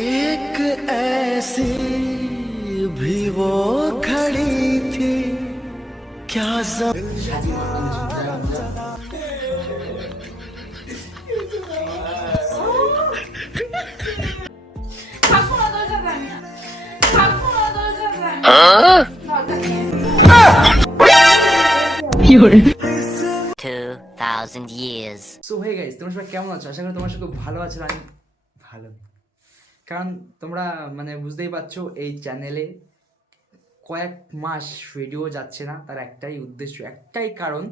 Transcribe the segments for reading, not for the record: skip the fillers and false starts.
एक ऐसी भी वो खड़ी थी क्या years. সো হে গাইস, তোমরা সবাই কেমন আছো? আশা করি তোমার সবাই খুব ভালো আছো। আমি ভালো, কারণ তোমরা মানে বুঝতেই পারছো এই চ্যানেলে কয়েক মাস ভিডিও যাচ্ছে না। তার একটাই উদ্দেশ্য, একটাই কারণ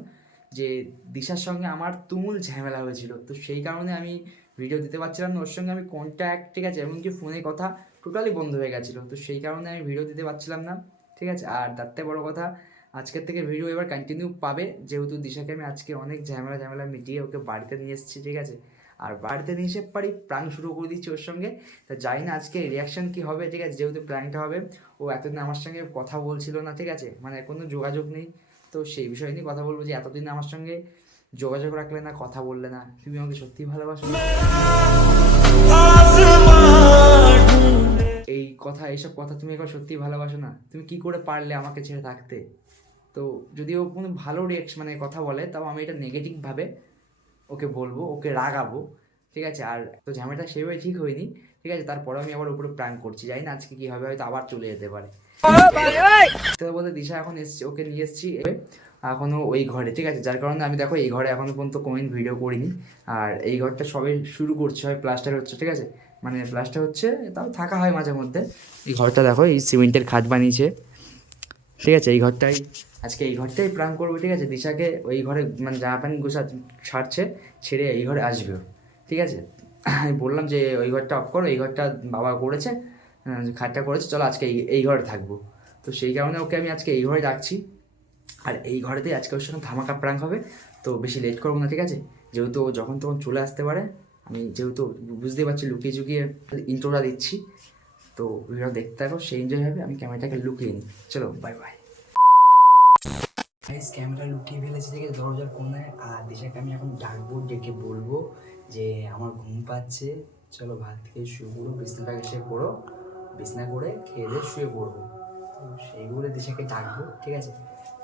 যে দিশার সঙ্গে আমার তুমুল ঝামেলা হয়েছিল। তো সেই কারণে আমি ভিডিও দিতে পারছিলাম না। ওর সঙ্গে আমি কন্ট্যাক্ট, ঠিক আছে, এমনকি ফোনে কথা টোটালি বন্ধ হয়ে গেছিলো। তো সেই কারণে আমি ভিডিও দিতে পারছিলাম না, ঠিক আছে। আর তার থেকে বড়ো কথা, আজকের থেকে ভিডিও এবার কন্টিনিউ পাবে, যেহেতু দিশাকে আমি আজকে অনেক ঝামেলা মিটিয়ে ওকে বাড়িতে নিয়ে এসেছি, ঠিক আছে। আর বাড়িতে নিয়ে এসে পারি প্রাণ শুরু করে দিচ্ছি ওর সঙ্গে। তো জানি না আজকে রিয়াকশান কী হবে, ঠিক আছে, যেহেতু প্র্যাঙ্কটা হবে। ও এতদিন আমার সঙ্গে কথা বলছিল না, ঠিক আছে, মানে কোনো যোগাযোগ নেই। তো সেই বিষয় নিয়ে কথা বলবো যে এতদিন আমার সঙ্গে যোগাযোগ রাখলে না, কথা বললে না, তুমি আমাকে সত্যিই ভালোবাসো। এইসব কথা তুমি একবার সত্যিই ভালোবাসো না? তুমি কি করে পারলে আমাকে ছেড়ে থাকতে? তো যদিও কোনো ভালো মানে কথা বলে, তাও আমি এটা নেগেটিভভাবে ওকে বলবো, ওকে রাগাবো, ঠিক আছে। আর তো ঝামেলাটা সেভাবে ঠিক হয়নি, ঠিক আছে। তারপরেও আমি আবার উপরে প্ল্যান করছি, জানি না আজকে কী হবে, হয়তো আবার চলে যেতে পারে। তো বলতে দিশা এখন এসছি, ওকে নিয়ে এসছি এখনও ওই ঘরে, ঠিক আছে। যার কারণে আমি দেখো এই ঘরে এখনও পর্যন্ত কোনোদিন ভিডিও করিনি। আর এই ঘরটা সবে শুরু করছে, হয় প্লাস্টার হচ্ছে, ঠিক আছে, মানে প্লাস্টার হচ্ছে, তাও থাকা হয় মাঝে মধ্যে। এই ঘরটা দেখো, এই সিমেন্টের খাট বানিয়েছে, ঠিক আছে। এই ঘরটাই আজকে, এই ঘরটাই প্ল্যান করবো, ঠিক আছে। দিশাকে ওই ঘরে মানে জামা প্যান্ট ছাড়ছে, ছেড়ে এই ঘরে আসবে, ঠিক আছে। আমি বললাম যে ওই ঘরটা অফ করো, এই ঘরটা বাবা করেছে, খাটটা করেছে, চলো আজকে এই ঘরে থাকবো। তো সেই কারণে ওকে আমি আজকে এই ঘরে রাখছি। আর এই ঘরেতেই আজকে ওর সঙ্গে ধামাকা প্র্যাঙ্ক হবে। তো বেশি লেট করবো না, ঠিক আছে, যেহেতু যখন তখন চলে আসতে পারে। আমি যেহেতু বুঝতেই পারছি লুকিয়ে চুকিয়ে ইন্ট্রোটা দিচ্ছি, তো ভিডিও দেখতে থাকো, সেই এনজয় হবে। আমি ক্যামেরাটাকে লুকিয়ে নিই, চলো বাই বাই। ক্যামেরা লুকিয়ে ফেলেছি, ঠিক আছে, দরজার কোনায়। আর দিশাকে আমি এখন ডাকবো, ডেকে বলবো যে আমার ঘুম পাচ্ছে, চলো ভাত খেয়ে শুয়ে পড়ো, বিছনাটাকে সে করো, বিছনা করে খেয়ে দিয়ে শুয়ে পড়বো। তো সেইগুলো দিশাকে ডাকবো, ঠিক আছে।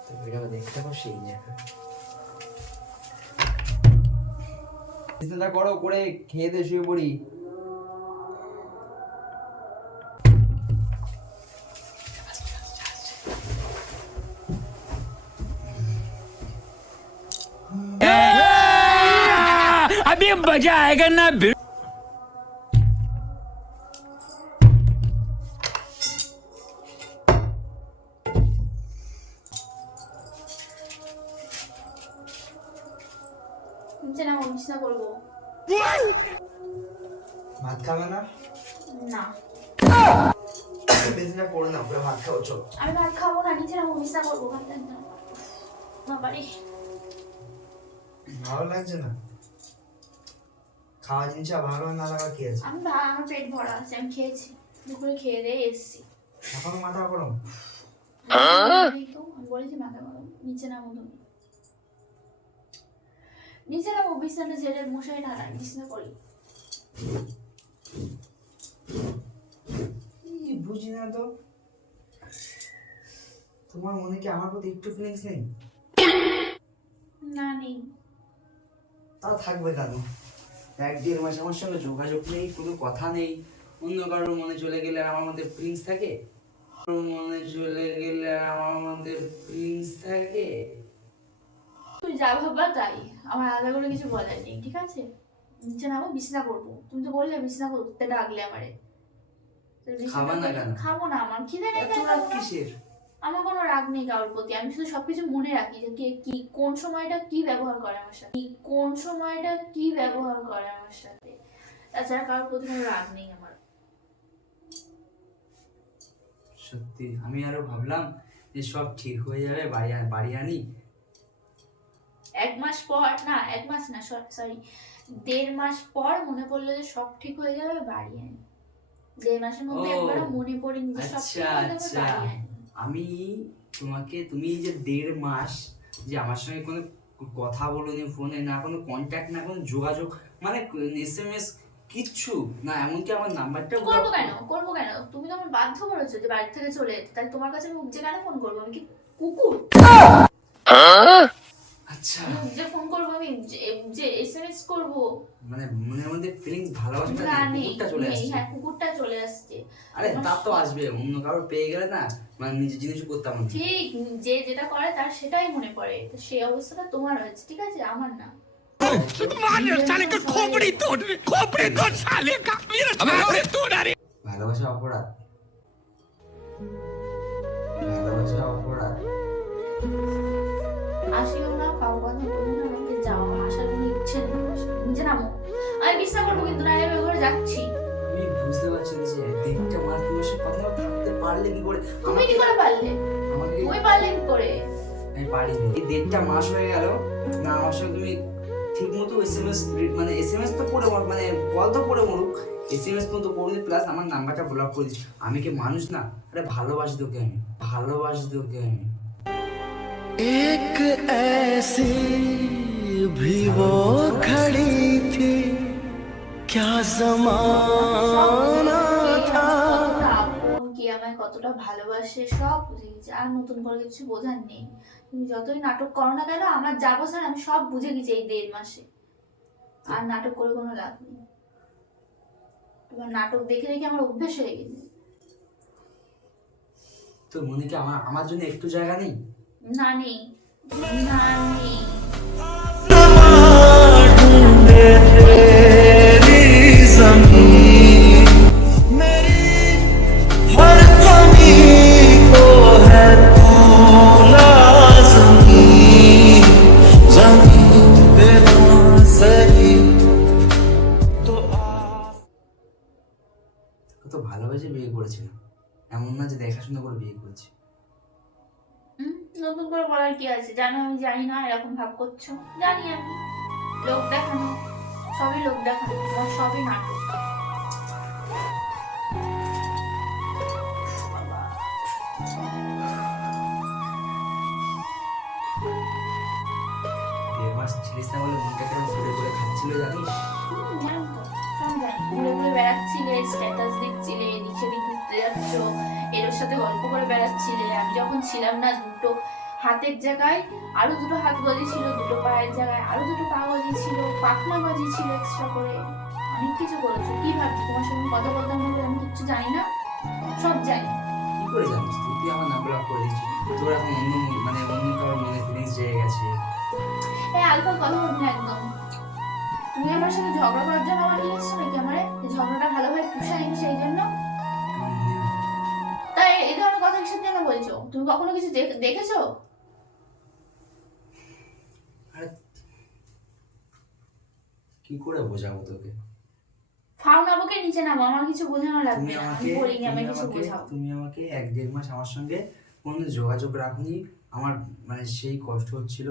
তো ভিডিওটা দেখতে থাকো, সেই জায়গা বিছনাটা করো, করে খেয়ে দিয়ে শুয়ে পড়ি। अभी मजा आएगा ना। বিছনা করবো। ভাত খাবে না? না, বিছনা করে না, পুরো ভাত খাও, চল। আমি ভাত খাবো না, নিচে নামো, বিছনা করবো। ভাত না বাবারে, ভালো লাগছে না? খাওয়া জিনিস ভালো না লাগা কি আছে? আমার পেট ভরা আছে, আমি খেয়েছি, দুপুরে খেয়ে দিয়ে এসছি। এখনো মাথা গরম? আমি বলেছি মাথা গরম। নিচে নামো তুমি, নিচে নামো, বিছনাটা ঝেড়ে মশারি ঢালাই, বিছনা করি। বুঝি না তো, তোমার মনে কি আমার প্রতি একটু ফিলিংস নেই? না, নেই। তা থাকবে কেন? 1-1.5 মাস আমার সঙ্গে যোগাযোগ নেই, কোনো কথা নেই। অন্য কারোর মনে চলে গেলে আমার মধ্যে ফিলিংস থাকে? মনে চলে গেলে আমার মধ্যে ফিলিংস থাকে? তুই যা ভাববা তাই, আমার আলাদা করে কিছু বলার নেই, ঠিক আছে। নিচে নামো, বিছনা করবো। তুমি তো বললে বিছনা করতে ডাকলে আমারে। খাবা না কেন? খাবো না, আমার খিদে নেই। এত রাগ কিসের? আমার কোনো রাগ নেই কারোর প্রতি, আমি শুধু সবকিছু মনে রাখি যে কে কি কোন সময়টা কি ব্যবহার করে আমার সাথে, কোন সময়টা কি ব্যবহার করে আমার সাথে। তাছাড়া কারোর প্রতি কোনো রাগ নেই আমার। সত্যি আমি আরো ভাবলাম যে সব ঠিক হয়ে যাবে, বাড়ি আনি। 1 মাস পর, না 1 মাস না, সরি 1.5 মাস পর মনে পড়লো যে সব ঠিক হয়ে যাবে, বাড়ি আনি। 1.5 মাসের মধ্যে একবারও মনে পড়েনি যে সব ঠিক হয়ে যাবে, বাড়ি আনি। আমি তোমাকে, তুমি যে 1.5 মাস যে আমার সঙ্গে কোনো কথা বলোনি ফোনে, না কোনো কন্ট্যাক্ট, না কোনো যোগাযোগ, মানে SMS কিচ্ছু না, এমনকি আমার নাম্বারটা করবো কেন? করবো কেন? তুমি তো আমার বাধ্য করেছো যে বাড়ি থেকে চলে যেতে, তাই তোমার কাছে আমি উপজে কেন ফোন করবো? আমি কি কুকুর? আচ্ছা, আমি উপজে ফোন করবো? আমি যে এসএমএস করবো? মানে মনের মধ্যে ফিলিংস ভালোবাসাটা না নেই, নেই কুকুরটা চলে নেই, আসছে। হ্যাঁ কুকুরটা চলে আসছে। আরে তা তো আসবে, অন্য কারো পেয়ে গেলে না মানে নিজের জিনিস করতাম না। ঠিক, যে যেটা করে তার সেটাই মনে পড়ে, তো সেই অবস্থাটা তোমার হয়েছে, ঠিক আছে, আমার না। साले का खोपड़ी तोड़ साले का मेरा खोपड़ी तोड़ अरे ভালোবাসা অপরাধ, ভালোবাসা অপরাধ। আসিও না, কাউ কথা বলো না, আমাকে যাও, আসার কোনো ইচ্ছে নেই আমার সাথে। নিচে নামো, আমি বিশ্বাস করবো কিন্তু না, আমি ওই ঘরে যাচ্ছি। আমি বুঝতে পারছি না যে দিনটা মাস তোমার সাথে কথা থাকতে পারলে কি করে, তুমি কি করে পারলে? আমাকে তুমি পারলে কি করে? আমি পারিনি। এই 1.5টা মাস হয়ে গেল না আমার সঙ্গে তুমি ঠিক মতো এসএমএস, মানে এসএমএস তো করে মানে কল তো করে মরুক, এসএমএস তো করুন, প্লাস আমার নাম্বারটা ব্লক করে দিচ্ছি। আমি কি মানুষ না? আরে ভালোবাসি তোকে আমি, ভালোবাসি তোকে আমি। एक ऐसी भी वो खड़ी थी, क्या जमाना था। কতটা আপন, কি আমায় কতটা ভালোবাসে সব বুঝে গেছি, আর নতুন করে কিছু বোঝার নেই। তুমি যতই নাটক করো না কেন, আমার যা বোঝার আমি সব বুঝে গেছি এই 1.5 মাসে। আর নাটক করে কোনো লাভ নেই, তোমার নাটক দেখে দেখে আমার অভ্যেস হয়ে গেছে। তোর মনে কি আমার আমার জন্য একটু জায়গা নেই? না নেই, না নেই। ढूंढे तेरी ज़मीन, मेरी हर कमी को है तू लाज़मी, ज़मीन पे ना सही तो কত ভালোবেসে বিয়ে করেছিলাম, এমন না যে দেখাশোনা করে বিয়ে করেছি। নতুন করে বলার কি আছে? জানো আমি জানি না এরকম ভাব করছো, জানি আমি। লোক দেখানো, সবই লোক দেখানো, তোমার সবই নাটক। বাবা। 1.5 মাস ছিলিস না বলে মনটা কেমন ঘুরে ঘুরে খাচ্ছিল জানিস? জানি তো, সব জানি। ঘুরে ঘুরে বেড়াচ্ছিলে, স্ট্যাটাস দেখছিলে, এদিক সেদিক ঘুরতে যাচ্ছ, এর সাথে গল্প করে বেড়াচ্ছিলে। আমি যখন ছিলাম না, দুটো হাতের জায়গায় আরো দুটো হাত গজিয়েছিল, দুটো পায়ের জায়গায় আরো দুটো পা গজিয়েছিল, পাখনা গজিয়েছিল এক্সট্রা করে। অনেক কিছু করেছো। কি ভাবছি তোমার সঙ্গে কথা বলতাম না বলে আমি কিচ্ছু জানি না? সব জানি। কি করে জানিস? তুই আমার নাম ব্লক করে দিয়েছিস, তোর এখন অন্য মানে অন্য কারোর মনে ফিলিংস জেগে গেছে। এই আলফাল কথা বলবি না একদম। তুমি আমার সাথে ঝগড়া করার জন্য আমার নিয়ে এসছো নাকি? আমার ঝগড়াটা ভালোভাবে পুষায়নি সেই জন্য? আমার মনে হয় তাই এই ধরনের কথা কিসের জন্য বলছো? তুমি কখনো কিছু দেখেছো? আরে কি করে বোঝাবো তোকে? ফাও না বকে নিচে নামো, আমার কিছু বোঝানো লাগবে তুমি না। আমাকে আমি বলিনি আমায় কিছু বোঝাও। তুমি আমাকে 1.5 মাস আমার সঙ্গে কোনো যোগাযোগ রাখুনি, আমার মানে সেই কষ্ট হচ্ছিল,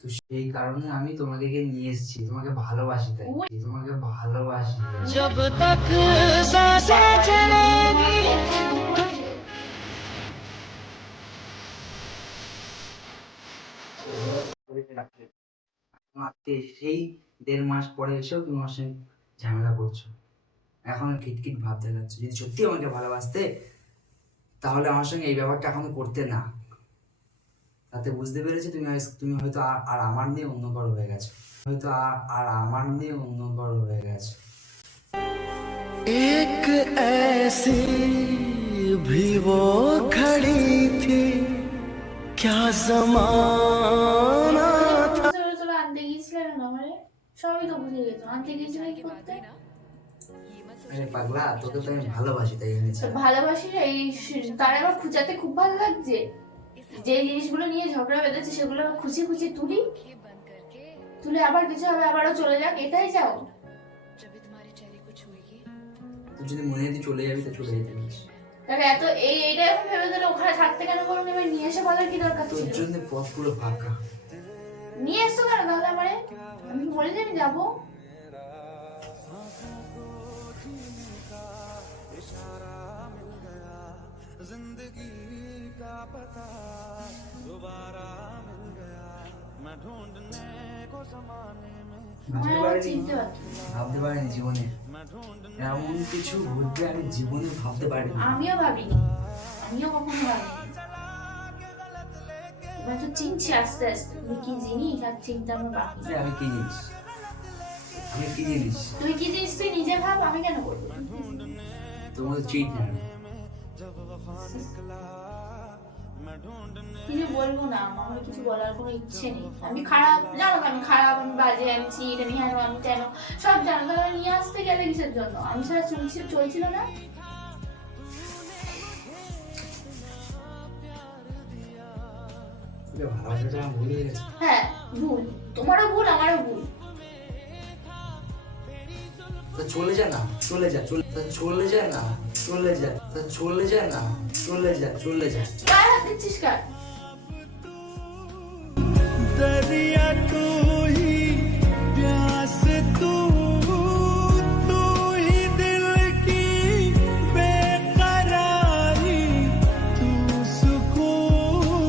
তো সেই কারণে আমি তোমাকে নিয়ে এসেছি, তোমাকে ভালোবাসি তাই, তোমাকে ভালোবাসি। जब तक सांसें चलेंगी আজকে সেই 1.5 মাস পরে এসেও তুমি আমার সঙ্গে ঝামেলা করছো, এখন খিটখিট ভাব দেখাচ্ছ। যদি সত্যি আমাকে ভালোবাসতে তাহলে আমার সঙ্গে এই ব্যাপারটা এখন করতে না। তাতে বুঝতে পেরেছি তুমি হয়তো আর আমার নিয়ে অন্য কারো হয়ে গেছো, হয়তো আর আমার নিয়ে অন্য কারো হয়ে গেছে। एक ऐसी भी वो खड़ी थी, क्या जमाना था। চলো চলো, আনতে গিয়েছিলে কেন আমারে? সবই তো বুঝে গেছো। আনতে গিয়েছিলে কি করতে? আরে পাগলা, তোকে তো আমি ভালোবাসি তাই এনেছি। তো ভালোবাসি, এই তার আবার খুঁচাতে খুব ভালো লাগছে। যে জিনিসগুলো নিয়ে ঝগড়া বেঁধেছে সেগুলো খুঁচি খুঁচি তুলে আবার কিছু হবে, আবারও চলে যাক, এটাই চাও? তুই যদি মনে হয় তুই চলে যাবি তো চলে যেতে পারিস। তাহলে এত এইটা এখন ভেবে দিলে ওখানে থাকতে কেন বলো? এবার নিয়ে এসে বলার কি দরকার তোর ছিল? জন্য পথ পুরো ফাঁকা। নিয়ে এসছো কেন তাহলে আমারে? আমি কি বলি যে আমি যাবো? ভাবতে আমার পারিনি, চিনতে বাকি। ভাবতে পারিনি জীবনে এমন কিছু ঘটবে আমি জীবনে ভাবতে পারিনি। আমিও ভাবিনি, আমিও কখনো ভাবিনি। এবার তো চিনছি আস্তে আস্তে তুই কি জিনিস, আর চিন্তা আমার বাকি। আমি কি জিনিস, আমি কি জিনিস? তুই কি জিনিস তুই নিজে ভাব, আমি কেন করবো? তোমার চিট না, কিছু বলবো না, আমার কিছু বলার কোনো ইচ্ছে নেই। আমি খারাপ, জানো তো আমি খারাপ, আমি বাজে, আমি চিট, আমি হেন, আমি তেন, সব জানো। তাহলে নিয়ে আসতে গেলে কিসের জন্য? আমি সারা চলছিল না। ভালোবাসাটা আমার ভুল হয়ে গেছে। হ্যাঁ ভুল, তোমারও ভুল, আমারও ভুল। তা চলে যা না, চলে যা, তা চলে যা না, চলে যা, তা চলে যা না, চলে যা, চলে যা। গায়ে হাত দিচ্ছিস কার? दरिया तू ही प्यास तू ही दिल की बेकरारी तू सुकून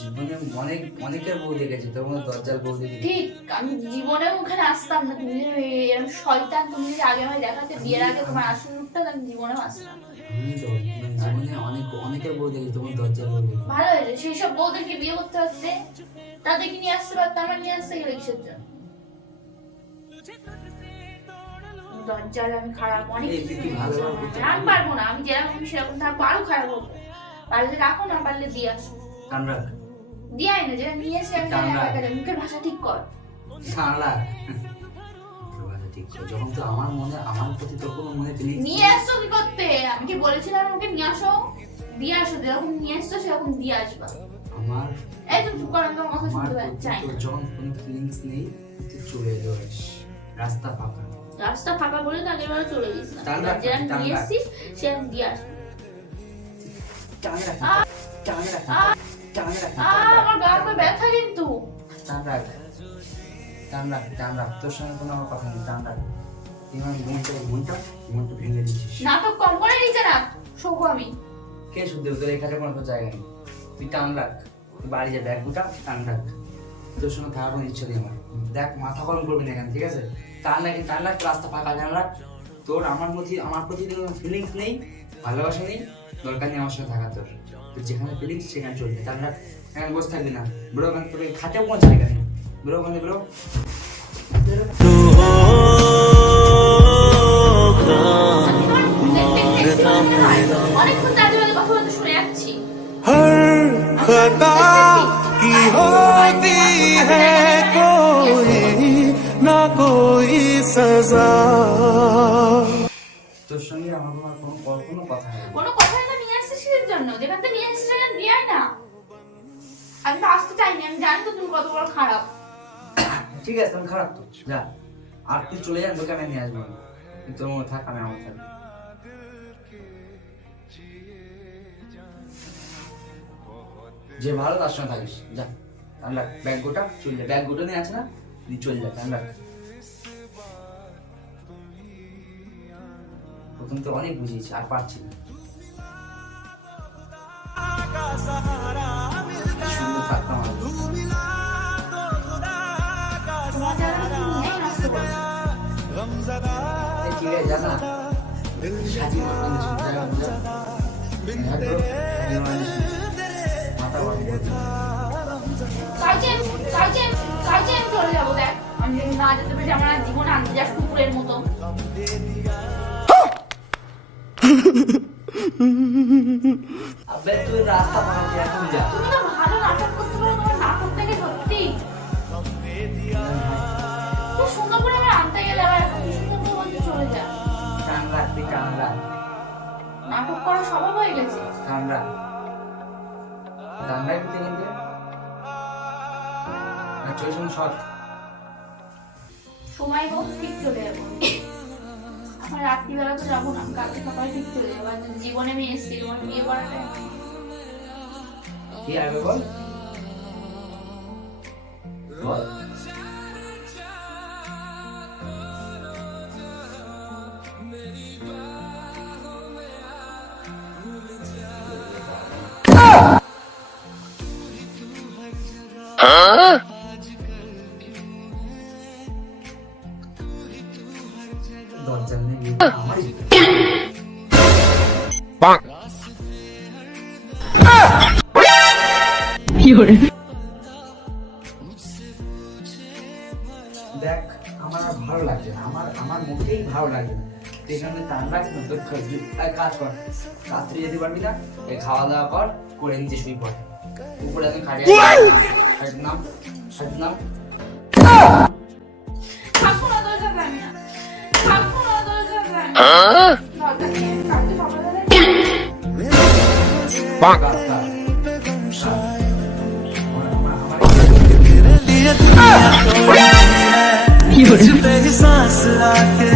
জীবনে অনেকের বউ দেখেছি, তোর মতো দরজাল বউ দেখেছি। ঠিক, আমি জীবনেও ওখানে আসতাম না। তুমি যে এরকম শয়তান, তুমি যদি আগে আমায় দেখাতে, বিয়ের আগে তোমার আসল রূপটা, আমি জীবনেও আসতাম না। আমি তো জীবনে অনেকের বউ দেখেছি, তোমার দরজাল বউ দেখেছি। ভালো হয়েছে, সেই সব বউদেরকে বিয়ে করতে হচ্ছে, তাদেরকে নিয়ে আসতে পারতাম, আমরা নিয়ে আসতে গেলে কিসের জন্য? দরজাল, আমি খারাপ, অনেক এই তুই কি ভালো ভালো করতে আমি পারবো না। আমি যেরকম আমি সেরকম থাকবো, আরো খারাপ হবো। পারলে রাখো, না পারলে দিয়ে আসো। কান রাখ, দিয়ে আয় না, যেটা নিয়ে এসে আমি মুখের ভাষা ঠিক কর। কান রাখ। ঠিক করে, যখন তো আমার মনে, আমার প্রতি তোর কোনো মনে ফিলিংস নিয়ে আসছো কি করতে? আমি কি বলেছিলাম ওকে নিয়ে আসো? দিয়ে আসো, যেরকম নিয়ে আসছো সেরকম দিয়ে আসবা। আমার এই তুমি চুপ করো, আমি তোমার কথা শুনতে আমার চাই তোর না। যখন কোনো ফিলিংস নেই তুই চলে যাস, রাস্তা ফাঁকা। রাস্তা ফাঁকা বলে তো আগের বারে চলে গেছিস না। টান রাখ, যেরকম টান নিয়ে রাখ। এসছিস সেরকম দিয়ে আসবি। টান রাখ, টান রাখ, টান রাখ, আমার গা হাতে ব্যথা কিন্তু। টান রাখ, টান রাখ, টান রাখ। তোর সঙ্গে কোনো আমার কথা নেই, টান রাখ। তুই আমার মনটা ভেঙে দিচ্ছিস। নাটক কম করে নিচে রাখ, শোকো আমি। কে শুনতে তোর এখানে কোনো জায়গা নেই, তুই টান রাখ। তুই বাড়ি যা, ব্যাগ গুটা টান রাখ। তোর সঙ্গে থাকার কোনো ইচ্ছা নেই আমার। দেখ, মাথা গরম করবি না এখানে, ঠিক আছে? টান রাখ, টান রাখ, রাস্তা ফাঁকা, টান রাখ। তোর আমার প্রতি কোনো ফিলিংস নেই, ভালোবাসা নেই, দরকার নেই আমার সঙ্গে থাকা। তোর যেখানে ফিলিংস সেখানে চলবে, টান রাখ। এখানে বসে থাকবি না, ব্রো। ওখানে তোকে খাটেও কোনো জায়গা নেই, ব্রো। ওখানে ব্রো অনেকক্ষণ দাঁড়িয়ে কথা বলতে শুনে যাচ্ছি। हर खता की होती है कोई ना कोई सजा। তোর সঙ্গে আমার কোনো কথা নেই। কোনো কথাই তো নিয়ে আসছিস কিসের জন্য? যেখান থেকে নিয়ে আসছিস সেখানে দিয়ে আয় না। আমি তো আসতে চাইনি, আমি জানি তো তুমি কত বড় খারাপ। ঠিক আছে, আমি খারাপ তো যা, আর তুই চলে যান, তোকে আমি নিয়ে আসবো। তোর মনে থাক, আমি আমার থাকবো। যে ভালো তার সঙ্গে থাকিস, যা। টান রাখ, ব্যাগ গোটা, চল যা। ব্যাগ গোটা নিয়ে আছে না, তুই চল যা, টান রাখ। প্রথম তো অনেক বুঝিয়েছি, আর পারছি না। সুন্দর থাকতাম আর। তোমার জায়গাটা তুমি নিয়েই নষ্ট করছো। এই ঠিক আছে, যা না। সাজিয়ে মাথা শুনতে যা। মাথা গরম করবি না। কালকে আমি চলে যাবো। দেখ, আমি যদি না যেতে পারি, আমার আর জীবনে আনতে যাস কুকুরের মতো। আবে তুই রাস্তা পাকাতে এখন যা। তুমি তো ভালো নাটক করতে পারো, তোমার নাটক থেকে সত্যি খুব সুন্দর করে আমার আনতে গেলে আবার এখন কি সুন্দর করে বলতে চলে যা। টান রাখ, তুই টান রাখ, নাটক করা স্বভাব হয়ে গেছে। টান রাখ, টান রাখ। তুই কিন্তু চল শোন, সর। সময় হোক ঠিক চলে যাবো। আমার রাত্রিবেলা তো যাবো না, কালকে সকালে ঠিক চলে যাবো। আর জীবনে আমি এসেছি তোমার বিয়ে করাটা। কি আগে বল, বল। জানলে ভিডিওটা আমারই। দেখ আমার আর ভালো লাগছে না, আমার মোটেই ভালো লাগছে না। তুই এখানে টান রাখিস না, তোর কাজ কর, রাত্রি যেতে পারবি না, এই খাওয়া দাওয়া কর, করে নিচে শুই পড়, উপরে একদম খাটিয়ে নাম নাম। থাকবো না তোর সাথে আমি, থাকবো না তোর সাথে আমি। দরকার নেই, কালকে সকালবেলা तुझ पे ही सांस आके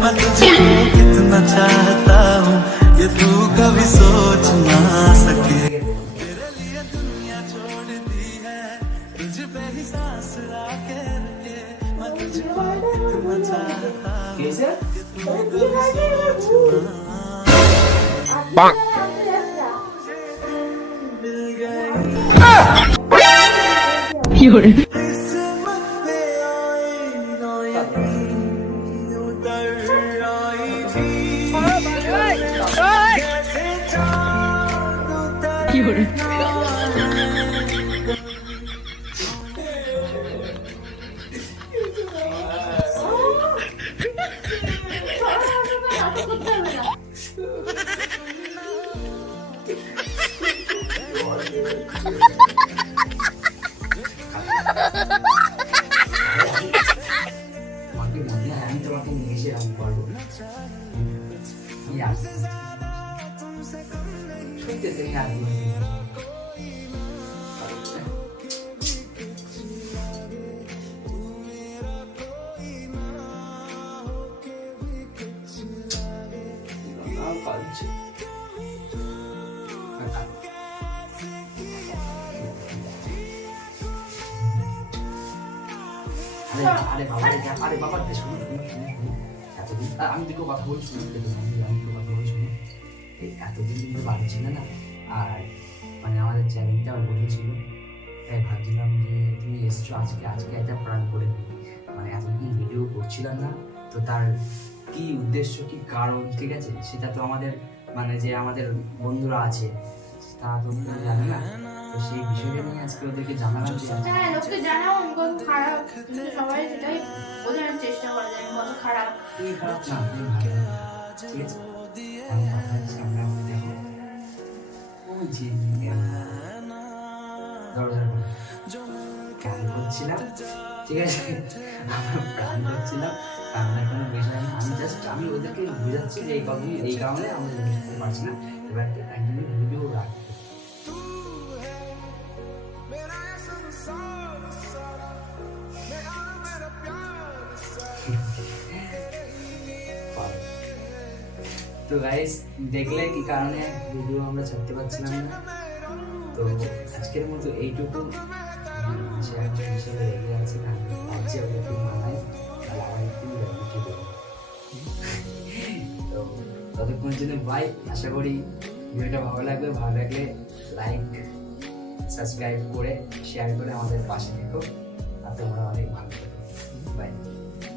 मैं तुझको कितना चाहता हूँ ये तू कभी सोच ना सके। तेरे लिए दुनिया छोड़ दी है, तुझ पे ही सांस आके मैं तुझको कितना चाहता हूँ कैसे ये तू कभी सोच ना। मिल गई किस्मत पे आई रोयनी उतर आई थी कैसे चाँद उतर নাটক করতে হবে না। তোমাকে মনে হয় আমি তোমাকে নিয়ে এসে এরকম করবো? আমি আসবো সত্যি, তুমি আসবো। কাঁদছে। আরে বাবা, আরে বাবা, শুনুন এতদিন আমি দুটো কথা বলি, শুনুন আমি দুটো কথা বলি, শুনুন। এই এতদিন কিন্তু বাড়ি ছিল না, আর মানে আমাদের চ্যালেঞ্জটা বসেছিল, তাই ভাবছিলাম যে তুমি এসছো আজকে একটা প্রাণ করে দিই। মানে এতদিন ভিডিও করছিলাম না, তো তার কি উদ্দেশ্য, কি কারণ, ঠিক আছে, সেটা তো আমাদের মানে যে আমাদের বন্ধুরা আছে তারা তো জানে না, তো সেই বিষয়টা নিয়ে আজকে ওদেরকে জানালাম যে হ্যাঁ, লোককে জানাও আমি কত খারাপ, কিন্তু সবাই সেটাই বোঝানোর চেষ্টা করে যে আমি কত খারাপ। তুমি খারাপ না, তুমি ভালো, ঠিক আছে। আমি কথা হচ্ছে আমরা দেখো ওই যে দরজার গান করছিলাম, ঠিক আছে, আমরা গান করছিলাম, কান্নার কোনো বিষয় না, আমি ওদেরকে বোঝাচ্ছি যে এই কারণে আমরা বুঝতে পারছি না, এবার একদমই ভিডিও রাখি। তো গাইস দেখলে কি কারণে ভিডিও আমরা ছাড়তে পারছিলাম না, তো আজকের মতো এইটুকু। সে একজন হিসেবে এগিয়ে আছে, ভাবছি ওদেরকে মানাই, তাহলে আবার একটু ভিডিও দেবো। তো ততক্ষণ জন্য বাই, আশা করি ভিডিওটা ভালো লাগবে, ভালো লাগলে লাইক সাবস্ক্রাইব করে শেয়ার করে আমাদের পাশে থেকো, আর তোমরা অনেক ভালো।